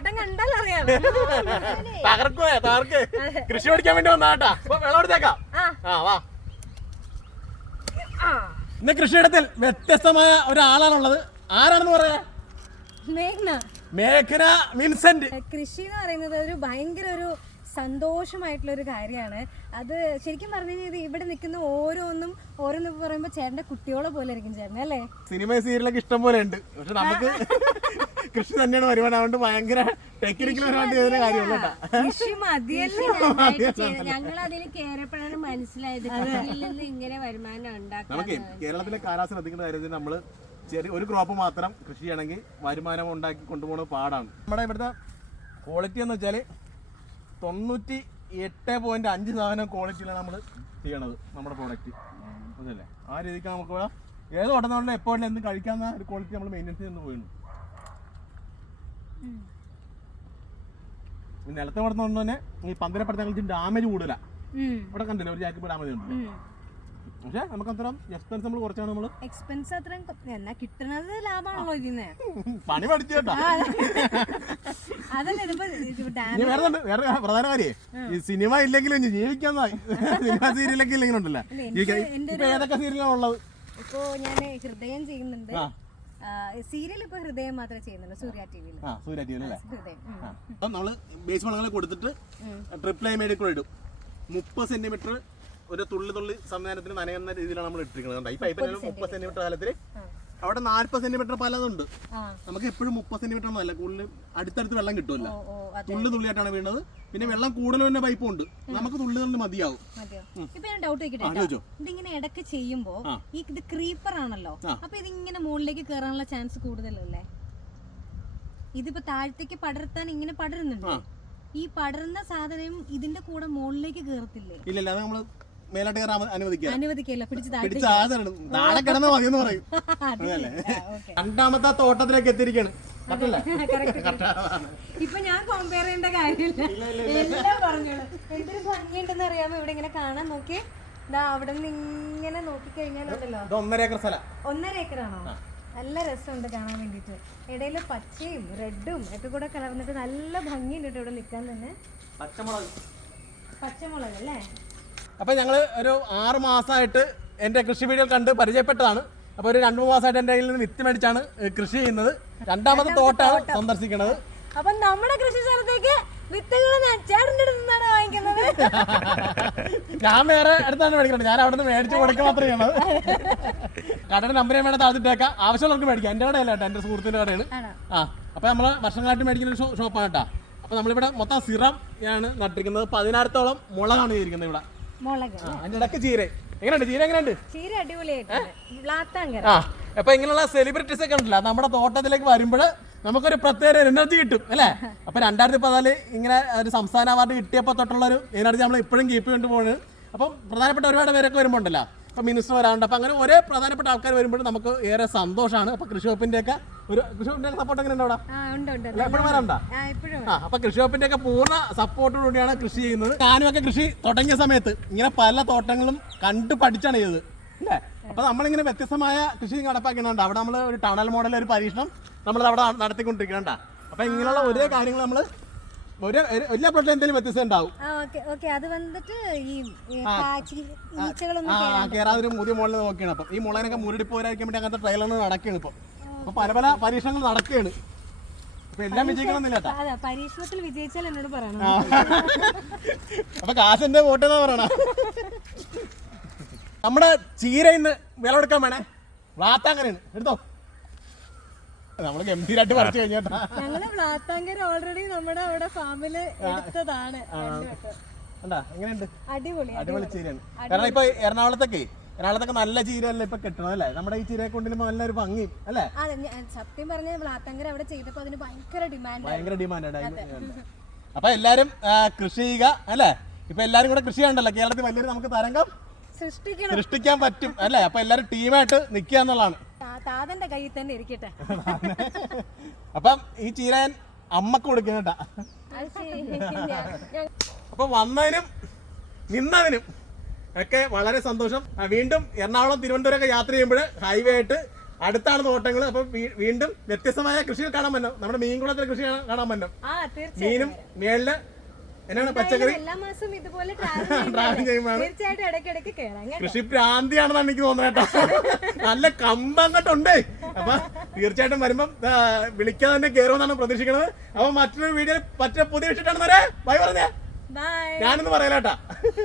തോട്ടം കണ്ടാൽ അറിയാം. തകർക്ക് കൃഷി പഠിക്കാൻ വേണ്ടി വന്നാട്ടാ. വെള്ളം എടുത്തേക്കാം. വാ. ഇന്ന് കൃഷിയിടത്തിൽ വ്യത്യസ്തമായ ഒരാളാണുള്ളത്. ആരാണെന്ന് പറയാ? മേഘന വിൻസെന്റ്. കൃഷി എന്ന് പറയുന്നത് ഒരു ഭയങ്കര ഒരു സന്തോഷമായിട്ടുള്ള ഒരു കാര്യമാണ്. അത് ശരിക്കും പറഞ്ഞു കഴിഞ്ഞാൽ ഇവിടെ നിൽക്കുന്ന ഓരോന്ന് പറയുമ്പോൾ ചേട്ടന്റെ കുട്ടികളെ പോലെ ആയിരിക്കും ചേട്ടൻ, അല്ലേ? സിനിമ സീരിയലൊക്കെ ഇഷ്ടം പോലെ ഉണ്ട്, പക്ഷെ നമുക്ക് കൃഷി തന്നെയാണ് വരുമാനം. അതുകൊണ്ട് ഭയങ്കര ടെക്നിക്കൽ കാര്യമുള്ള കൃഷി മതിയല്ലേ. ഞങ്ങൾ അതിൽ കയറിയപ്പോഴാണ് മനസ്സിലായത് ഇങ്ങനെ വരുമാനം ഉണ്ടാക്കാം. നമുക്ക് കേരളത്തിലെ കാലാവസ്ഥ ശ്രദ്ധിക്കുന്ന കാര്യത്തിൽ നമ്മള് ഒരു ക്രോപ്പ് മാത്രം കൃഷി ചെയ്യണമെങ്കിൽ വരുമാനം ഉണ്ടാക്കി കൊണ്ടുപോകുന്നത് പാടാണ്. നമ്മുടെ ഇവിടുത്തെ ക്വാളിറ്റി എന്ന് വെച്ചാൽ 98.5% ക്വാളിറ്റിയിലാണ് നമ്മൾ ചെയ്യണത് നമ്മുടെ പ്രോഡക്റ്റ്. അതല്ലേ, ആ രീതിക്ക് നമുക്ക് ഏത് ഉടനെ എപ്പോഴും എന്ത് കഴിക്കാവുന്ന ഒരു ക്വാളിറ്റി നമ്മൾ മെയിൻറ്റെയിൻ ചെയ്ത് പോയിരുന്നു. നിലത്തെ വളർന്നുകൊണ്ട് തന്നെ ഈ പന്തരപ്പെടുത്ത ഡാമേജ് കൂടുതല. ഇവിടെ കണ്ടില്ല ഒരു ജാക്കിപ്പ് ഡാമേജ് ഉണ്ട്. പക്ഷെ നമുക്ക് അത്ര എക്സ്പെൻസ് നമ്മൾ കുറച്ചാണ് നമ്മൾ എക്സ്പെൻസ് അത്ര എന്നാ കിട്ടുന്നത് ലാഭമാണല്ലോ ഇതിന്. പണി പഠിച്ചു കേട്ടോ. വേറെ പ്രധാന കാര്യം ഈ സിനിമ ഇല്ലെങ്കിലും ജീവിക്കാൻ സിനിമ സീരിയലൊക്കെ ഇല്ലെങ്കിലും ഉണ്ടല്ലോ. ഇപ്പൊ ഏതൊക്കെ സീരിയലാണ് ഉള്ളത്? ഇപ്പൊ ഞാൻ ഹൃദയം ചെയ്യുന്നുണ്ട്. സീരിയൽ ഇപ്പൊ ഹൃദയം മാത്രമേ ചെയ്യുന്നുള്ളൂ സൂര്യ ടിവിയിൽ. സൂര്യ ടിവിയിൽ അല്ലേ? അപ്പം നമ്മള് ബേസ് വളങ്ങൾ കൊടുത്തിട്ട് ട്രിപ്പിൾ ലൈമേഡ് കൂടെ ഇടും. 30 സെന്റിമീറ്റർ ഒരു തുള്ളി സംവിധാനത്തിന് നനയുന്ന രീതിയിലാണ് നമ്മൾ ഇട്ടിരിക്കുന്നത്. ഈ പൈപ്പിന് 30 സെന്റിമീറ്റർ കാലത്തിൽ അവിടെ 40 സെന്റിമീറ്റർ പലതുണ്ട്. നമുക്ക് എപ്പോഴും 30 സെന്റിമീറ്റർ ഒന്നുമല്ല, കൂടുതൽ അടുത്തടുത്ത് വെള്ളം കിട്ടുമല്ലോ. തുള്ളിയായിട്ടാണ് വീണത്. പിന്നെ വെള്ളം കൂടുതൽ തന്നെ പൈപ്പും ഉണ്ട്. നമുക്ക് തുള്ളി മതിയാവും. ഇപ്പൊ ഞാൻ ഡൗട്ട് ഇതിങ്ങനെ ഇടയ്ക്ക് ചെയ്യുമ്പോ ഇത് ക്രീപ്പർ ആണല്ലോ, അപ്പൊ ഇതിങ്ങനെ മുകളിലേക്ക് കയറാനുള്ള ചാൻസ് കൂടുതലല്ലേ? ഇതിപ്പോ താഴത്തേക്ക് പടർത്താൻ ഇങ്ങനെ പടരുന്നുണ്ട്. ഈ പടർന്ന സാധനം ഇതിന്റെ കൂടെ മുകളിലേക്ക് കയറത്തില്ലേ? ഇല്ല, അത് നമ്മള് മേലോട്ട് കയറാൻ അനുവദിക്കില്ല. താഴെ കിടന്ന് മതിയെന്ന് പറയും. രണ്ടാമത്തെ തോട്ടത്തിലേക്ക് എത്തിയിരിക്കാണ്. ഇപ്പൊ ഞാൻ കമ്പയർ ചെയ്യേണ്ട കാര്യമില്ല, എല്ലാം പറഞ്ഞോളൂ. എന്തൊരു ഭംഗിയുണ്ടെന്ന് അറിയാമോ ഇവിടെ ഇങ്ങനെ കാണാൻ. നോക്കി അവിടെ നിന്ന് ഇങ്ങനെ നോക്കിക്കഴിഞ്ഞാലുണ്ടല്ലോ 1.5 ഏക്കർ സ്ഥലം. 1.5 ഏക്കറാണോ? നല്ല രസമുണ്ട് കാണാൻ വേണ്ടിട്ട്. ഇടയിൽ പച്ചയും റെഡും ഒക്കെ കൂടെ കലർന്നിട്ട് നല്ല ഭംഗിയുണ്ട് ഇവിടെ നിൽക്കാൻ തന്നെ. പച്ചമുളക് അല്ലേ? അപ്പോൾ ഞങ്ങൾ ഒരു 6 മാസമായിട്ട് എൻ്റെ കൃഷി വീഡിയോ കണ്ട് പരിചയപ്പെട്ടതാണ്. അപ്പോൾ ഒരു 2-3 മാസമായിട്ട് എൻ്റെ കയ്യിൽ നിന്ന് വിത്ത് മേടിച്ചാണ് കൃഷി ചെയ്യുന്നത്. രണ്ടാമത്തെ തോട്ടാണ് സന്ദർശിക്കുന്നത്. അപ്പം നമ്മുടെ കൃഷി സ്ഥലത്തേക്ക് വിത്തുകൾ ചേട്ടൻ്റെ അടുത്ത് നിന്നാണ് വാങ്ങിക്കുന്നത്. ഞാൻ വേറെ അടുത്താണ് മേടിക്കുന്നത്. ഞാൻ അവിടെ നിന്ന് മേടിച്ച് കൊടുക്കുക മാത്രമേ ചെയ്യണത്. കടയുടെ നമ്പർ ഞാൻ വേണം താഴ്ത്തിട്ടേക്കാം. ആവശ്യമുള്ളവർക്ക് മേടിക്കാം. എൻ്റെ കടയല്ല കേട്ടോ, എൻ്റെ സുഹൃത്തിൻ്റെ കടയാണ്. അപ്പോൾ നമ്മൾ വർഷങ്ങളായിട്ട് മേടിക്കുന്ന ഒരു ഷോപ്പാണ് കേട്ടോ. അപ്പോൾ നമ്മളിവിടെ മൊത്തം സിറം ആണ് നട്ടിരിക്കുന്നത്. 16ഓളം മുളകാണ് ചെയ്തിരിക്കുന്നത് ഇവിടെ. അതിന്റെ ഇടയ്ക്ക് ചീര. എങ്ങനെയുണ്ട് ചീര? എങ്ങനെയുണ്ട്? ചീര അടിപൊളിയായിട്ട്. അപ്പൊ ഇങ്ങനെയുള്ള സെലിബ്രിറ്റീസ് ഒക്കെ ഉണ്ടല്ലോ നമ്മുടെ തോട്ടത്തിലേക്ക് വരുമ്പോൾ നമുക്കൊരു പ്രത്യേക എനർജി കിട്ടും അല്ലേ? അപ്പൊ 2014 ഇങ്ങനെ ഒരു സംസ്ഥാന അവാർഡ് കിട്ടിയപ്പോൾ തൊട്ടുള്ള ഒരു എനർജി നമ്മൾ ഇപ്പോഴും കീപ്പ് ചെയ്തുകൊണ്ട് പോകുന്നത്. അപ്പം പ്രധാനപ്പെട്ട ഒരുപാട് പേരൊക്കെ വരുമ്പോൾ ഉണ്ടല്ലോ, അപ്പം മിനിസ്റ്റർ വരാറുണ്ട്. അപ്പം അങ്ങനെ ഒരേ പ്രധാനപ്പെട്ട ആൾക്കാർ വരുമ്പോൾ നമുക്ക് ഏറെ സന്തോഷമാണ്. അപ്പൊ കൃഷി വകുപ്പിന്റെ ഒക്കെ സപ്പോർട്ട് എങ്ങനെ ഉണ്ടോ? എപ്പോഴും വരാറുണ്ടോ? അപ്പൊ കൃഷി വകുപ്പിന്റെ ഒക്കെ പൂർണ്ണ സപ്പോർട്ടോടുകൂടിയാണ് കൃഷി ചെയ്യുന്നത്. ഞാനുമൊക്കെ കൃഷി തുടങ്ങിയ സമയത്ത് ഇങ്ങനെ പല തോട്ടങ്ങളും കണ്ടു പഠിച്ചാണ് ചെയ്തത് അല്ലേ? അപ്പൊ നമ്മളിങ്ങനെ വ്യത്യസ്തമായ കൃഷി നടപ്പാക്കുന്നുണ്ട്. അവിടെ നമ്മൾ ഒരു ടണൽ മോഡൽ ഒരു പരീക്ഷണം നമ്മൾ അവിടെ നടത്തിക്കൊണ്ടിരിക്കുന്നുണ്ട്. അപ്പൊ ഇങ്ങനെയുള്ള ഒരേ കാര്യങ്ങൾ നമ്മൾ എല്ലാ പ്ലോട്ടിലും എന്തെങ്കിലും വ്യത്യസ്തം ഉണ്ടാവും. കേറാതൊരു പുതിയ മോഡൽ നോക്കിയാണ്. അപ്പം ഈ മുളനൊക്കെ മുരടിപ്പ് വരാതിരിക്കാൻ വേണ്ടി അങ്ങനത്തെ ട്രയലൊന്നും നടക്കുകയാണ്. ഇപ്പം അപ്പൊ പല പരീക്ഷണങ്ങൾ നടക്കുകയാണ്. അപ്പൊ എല്ലാം വിജയിക്കണമെന്നില്ല. പരീക്ഷണത്തിൽ വിജയിച്ചാൽ എന്നോട് പറയണം. അപ്പൊ കാശിന്റെ വോട്ടെന്നാ പറയണ. നമ്മുടെ ചീര ഇന്ന് വിളവെടുക്കാൻ വേണേ. വ്ളാത്താങ്കരയാണ്, എടുത്തോ. നമ്മള് ഗംഭീരായിട്ട് പറിച്ചു കഴിഞ്ഞാ. ഞങ്ങള് വ്ളാത്താങ്കര ഓൾറെഡി നമ്മുടെ അവിടെ ഫാമില് എടുത്തതാണ്. എങ്ങനെയുണ്ട്? അടിപൊളി ചീരയാണ്. കാരണം ഇപ്പൊ എറണാകുളത്തൊക്കെ നല്ല ചീരയല്ലേ ഇപ്പൊ കിട്ടണം അല്ലേ? നമ്മുടെ ഈ ചീരയെ കൊണ്ടുവരുമ്പോ നല്ലൊരു ഭംഗിയും അല്ലേ? സത്യം പറഞ്ഞ വ്ളാത്താങ്കര അവിടെ ചെയ്തപ്പോ അതിന് ഭയങ്കര ഡിമാൻഡ്. അപ്പൊ എല്ലാരും കൃഷി ചെയ്യുക അല്ലേ? ഇപ്പൊ എല്ലാരും കൂടെ കൃഷി ചെയ്യണ്ടല്ലോ. കേരളത്തിൽ വലിയൊരു നമുക്ക് തരംഗം സൃഷ്ടിക്കാൻ പറ്റും അല്ലേ? അപ്പൊ എല്ലാരും ടീമായിട്ട് നിക്കുക എന്നുള്ളതാണ്. താതന്റെ കയ്യിൽ തന്നെ ഇരിക്കട്ടെ. അപ്പം ഈ ചീര അമ്മക്ക് കൊടുക്കണട്ടാ. അപ്പൊ വന്നതിനും നിന്നതിനും ഒക്കെ വളരെ സന്തോഷം. വീണ്ടും എറണാകുളം തിരുവനന്തപുരം ഒക്കെ യാത്ര ചെയ്യുമ്പോൾ ഹൈവേ ആയിട്ട് അടുത്താണ് തോട്ടങ്ങൾ. അപ്പൊ വീണ്ടും വ്യത്യസ്തമായ കൃഷികൾ കാണാൻ പറ്റും. നമ്മുടെ മീൻകുളത്തിലെ കൃഷി കാണാൻ പറ്റും. മീനും മേളില് എന്നാണ് പച്ചക്കറി എല്ലാ മാസവും ഇതുപോലെ ട്രാവൽ ചെയ്യുമ്പോൾ തീർച്ചയായിട്ടും ഇടയ്ക്കിടയ്ക്ക് കേറാം. കൃഷി പ്രാന്തിയാണെന്നാണ് എനിക്ക് തോന്നുന്നത് കേട്ടോ. നല്ല കമ്പങ്ങോട്ടുണ്ട്. അപ്പൊ തീർച്ചയായിട്ടും വരുമ്പം വിളിക്കാതെ തന്നെ കയറുമെന്നാണ് പ്രതീക്ഷിക്കുന്നത്. അപ്പൊ മറ്റൊരു വീഡിയോ പുതിയ ഇട്ടിട്ടാണ് ബൈ പറഞ്ഞേ. ഞാനൊന്ന് പറയലാട്ടാ.